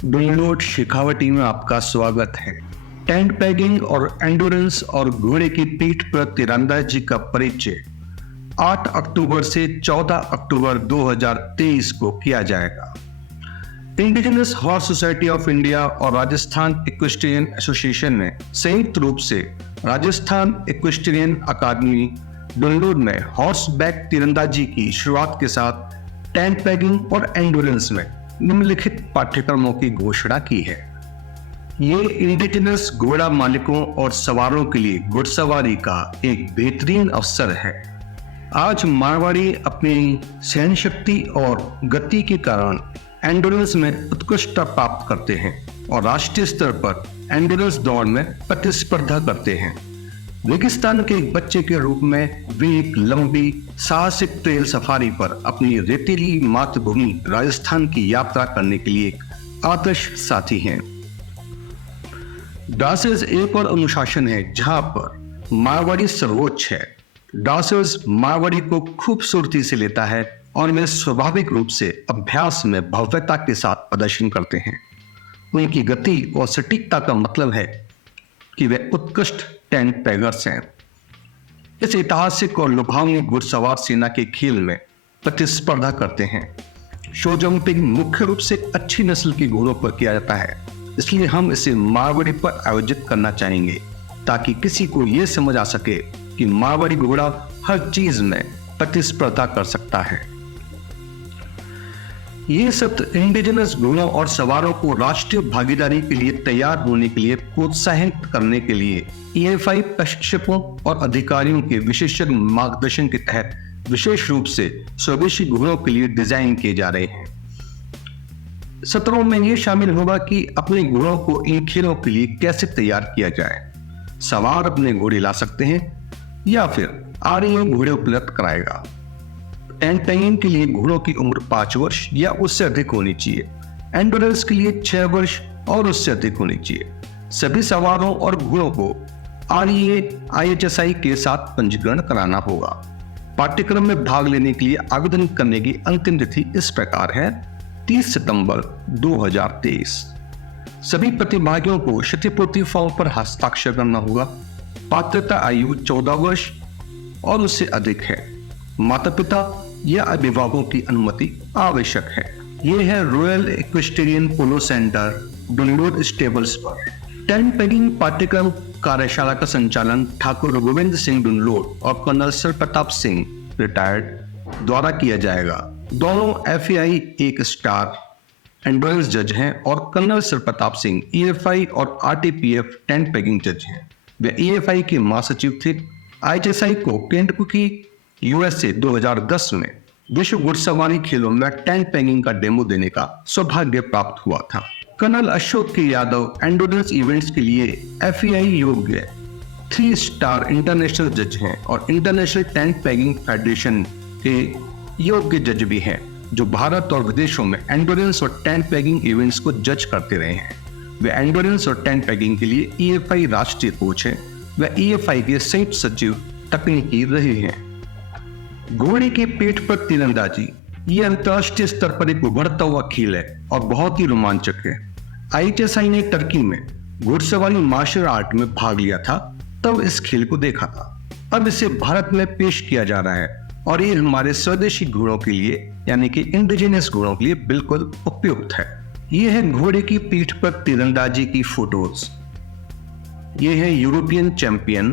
डुनलोड शेखावटी में आपका स्वागत है। टेंट पैगिंग और एंडोरेंस और घोड़े की पीठ पर तीरंदाजी का परिचय 8 अक्टूबर से 14 अक्टूबर 2023 को किया जाएगा। Indigenous horse society of India और राजस्थान इक्वेस्ट्रियन एसोसिएशन ने संयुक्त रूप से राजस्थान इक्वेस्ट्रियन अकादमी डुनलोड में हॉर्स बैक तीरंदाजी की शुरुआत के साथ टेंट पैगिंग और एंडोरेंस में निम्नलिखित पाठ्यक्रमों की घोषणा की है। ये इंडिजिनस घोड़ा मालिकों और सवारों के लिए घुड़सवारी का एक बेहतरीन अवसर है। आज मारवाड़ी अपनी सहन शक्ति और गति के कारण एंडोरेंस में उत्कृष्टता प्राप्त करते हैं और राष्ट्रीय स्तर पर एंडोरेंस दौड़ में प्रतिस्पर्धा करते हैं। रेगिस्तान के एक बच्चे के रूप में वे एक लंबी साहसिक ट्रेल सफारी पर अपनी रेतीली मातृभूमि राजस्थान की यात्रा करने के लिए एक आदर्श साथी हैं। ड्रेसेज एक और अनुशासन है जहां पर मारवाड़ी सर्वोच्च है। ड्रेसेज मारवाड़ी को खूबसूरती से लेता है और वे स्वाभाविक रूप से अभ्यास में भव्यता के साथ प्रदर्शन करते हैं। उनकी गति और सटीकता का मतलब है कि वे उत्कृष्ट टेंट पैगर्स हैं। इस ऐतिहासिक और लुभावनी घुड़सवार सेना के खेल में प्रतिस्पर्धा करते हैं। शो जंपिंग मुख्य रूप से अच्छी नस्ल के घोड़ों पर किया जाता है, इसलिए हम इसे मारवाड़ी पर आयोजित करना चाहेंगे ताकि किसी को यह समझ आ सके कि मारवाड़ी घोड़ा हर चीज में प्रतिस्पर्धा कर सकता है। ये सत्र इंडिजिनस घोड़ों और सवारों को राष्ट्रीय भागीदारी के लिए तैयार होने के लिए प्रोत्साहित करने के लिए EFI प्रशिक्षकों और अधिकारियों के विशेषज्ञ मार्गदर्शन के तहत विशेष रूप से स्वदेशी घोड़ों के लिए डिजाइन किए जा रहे हैं। सत्रों में यह शामिल होगा कि अपने घोड़ों को इन खेलों के लिए कैसे तैयार किया जाए। सवार अपने घोड़े ला सकते हैं या फिर REA घोड़े उपलब्ध कराएगा। टेंट पैगिंग के लिए घोड़ों की उम्र 5 वर्ष या उससे अधिक होनी चाहिए। एंडोरेंस के लिए 6 वर्ष और उससे अधिक होनी चाहिए। सभी सवारों और घोड़ों को REA IHSI के साथ पंजीकरण कराना होगा। पाठ्यक्रम में भाग लेने के लिए आवेदन करने की अंतिम तिथि इस प्रकार है 30 सितंबर 2023। सभी प्रतिभागियों को क्षतिपूर्ति फॉर्म पर हस्ताक्षर करना होगा। पात्रता आयु 14 वर्ष और उससे अधिक है। माता पिता या अभिभावकों की अनुमति आवश्यक है। यह है रॉयल इक्वेस्ट्रियन पोलो सेंटर डुनलोड स्टेबल्स पर। टेंट पैगिंग पाठ्यक्रम कार्यशाला का संचालन ठाकुर रघुवेंद्र सिंह डुनलोड और कर्नल सरप्रताप सिंह रिटायर्ड द्वारा किया जाएगा। दोनों FAI 1 स्टार एंडोरेंस जज हैं और कर्नल सरप्रताप सिंह EFI और RTPF टेंट पैगिंग जज हैं। वे EFI के महासचिव थे। IHSI को केंटकी USA 2010 में विश्व घुड़सवारी खेलों में टेंट पैगिंग का डेमो देने का सौभाग्य प्राप्त हुआ था। कर्नल अशोक के यादव एंडोरेंस इवेंट्स के लिए FAI योग्य 3 स्टार इंटरनेशनल जज हैं और इंटरनेशनल टेंट पैगिंग फेडरेशन के योग्य जज भी हैं, जो भारत और विदेशों में एंडोरेंस और टेंट पैगिंग इवेंट्स को जज करते रहे हैं। वे एंडोरेंस और टेंट पैगिंग के लिए EFI राष्ट्रीय कोच हैं। वे EFI के संयुक्त सचिव तकनीकी रहे हैं। घोड़े की पीठ पर तीरंदाजी ये अंतरराष्ट्रीय स्तर पर एक उभरता हुआ खेल है और बहुत ही रोमांचक है। IHSI ने टर्की में घुड़सवारी मार्शल आर्ट में भाग लिया था, तब इस खेल को देखा था। अब इसे भारत में पेश किया जा रहा है और ये हमारे स्वदेशी घोड़ों के लिए यानी कि इंडिजिनस घोड़ों के लिए बिल्कुल उपयुक्त है। ये है घोड़े की पीठ पर तीरंदाजी की फोटोज। ये है यूरोपियन चैंपियन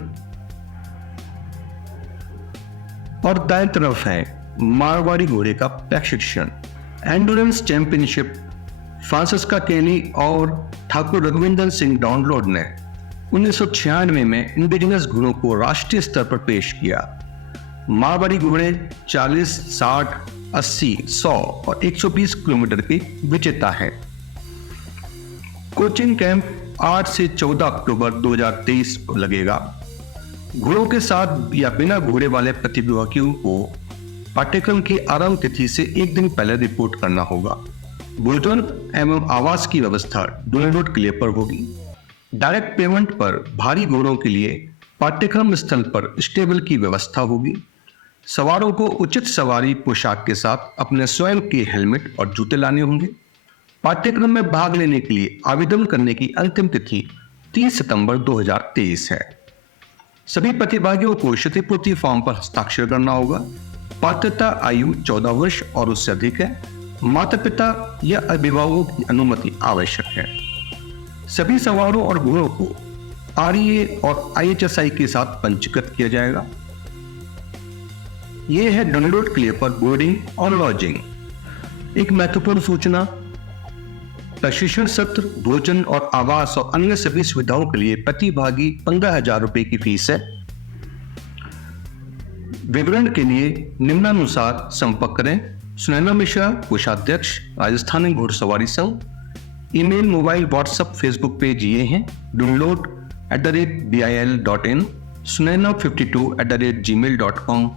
और दाएं तरफ है मारवाड़ी घोड़े का प्रशिक्षण। एंडोरेंस चैंपियनशिप फ्रांसिस्का केनी और ठाकुर रघुवेंद्र सिंह डुनलोड ने 1996 में इंडिजिनस घोड़ों को राष्ट्रीय स्तर पर पेश किया। मारवाड़ी घोड़े 40, 60, 80, 100 और 120 किलोमीटर की विजेता है। कोचिंग कैंप 8 से 14 अक्टूबर 2023 को लगेगा। घोड़ों के साथ या बिना घोड़े वाले प्रतिभागियों को पाठ्यक्रम की आरंभ तिथि से एक दिन पहले रिपोर्ट करना होगा। भोजन एवं आवास की व्यवस्था डुनलोड किले पर होगी। डायरेक्ट पेमेंट पर भारी घोड़ों के लिए पाठ्यक्रम स्थल पर स्टेबल की व्यवस्था होगी। सवारों को उचित सवारी पोशाक के साथ अपने स्वयं के हेलमेट और जूते लाने होंगे। पाठ्यक्रम में भाग लेने के लिए आवेदन करने की अंतिम तिथि 30 सितंबर 2023 है। सभी प्रतिभागियों को क्षतिपूर्ति फॉर्म पर हस्ताक्षर करना होगा। पात्रता आयु 14 वर्ष और उससे अधिक है। माता पिता या अभिभावकों की अनुमति आवश्यक है। सभी सवालों और गुणों को REA और IHSI के साथ पंजीकृत किया जाएगा। यह है डाउनलोड के लिए पर बोर्डिंग और लॉजिंग। एक महत्वपूर्ण सूचना, प्रशिक्षण सत्र, भोजन और आवास और अन्य सभी सुविधाओं के लिए प्रतिभागी 15,000 रुपए की फीस है। विवरण के लिए निम्नानुसार संपर्क करें। सुनैना मिश्रा, कोषाध्यक्ष, राजस्थानी घुड़सवारी संघ। Email, mobile, WhatsApp, Facebook page ये हैं: download@bil.in, sunaina52@gmail.com।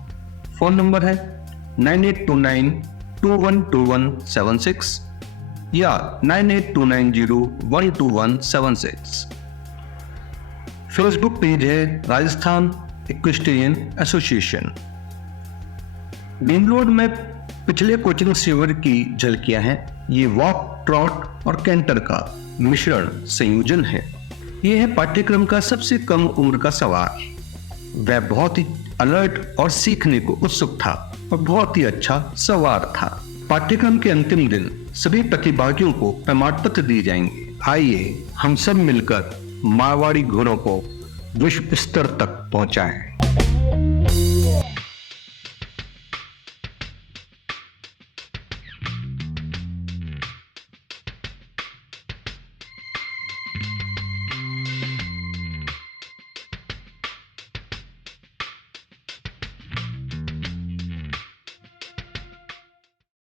फोन नंबर है 9829212176 या 9829012176। फेसबुक पेज है राजस्थान इक्वेस्ट्रियन एसोसिएशन। बेंगलोर में पिछले कोचिंग शिविर की झलकियां हैं। ये वॉक, ट्रॉट और कैंटर का मिश्रण संयोजन है। यह है पाठ्यक्रम का सबसे कम उम्र का सवार। वह बहुत ही अलर्ट और सीखने को उत्सुक था और बहुत ही अच्छा सवार था। पाठ्यक्रम के अंतिम दिन सभी प्रतिभागियों को प्रमाण पत्र दिए जाएंगे। आइए हम सब मिलकर मारवाड़ी घोड़ों को विश्व स्तर तक पहुंचाएं।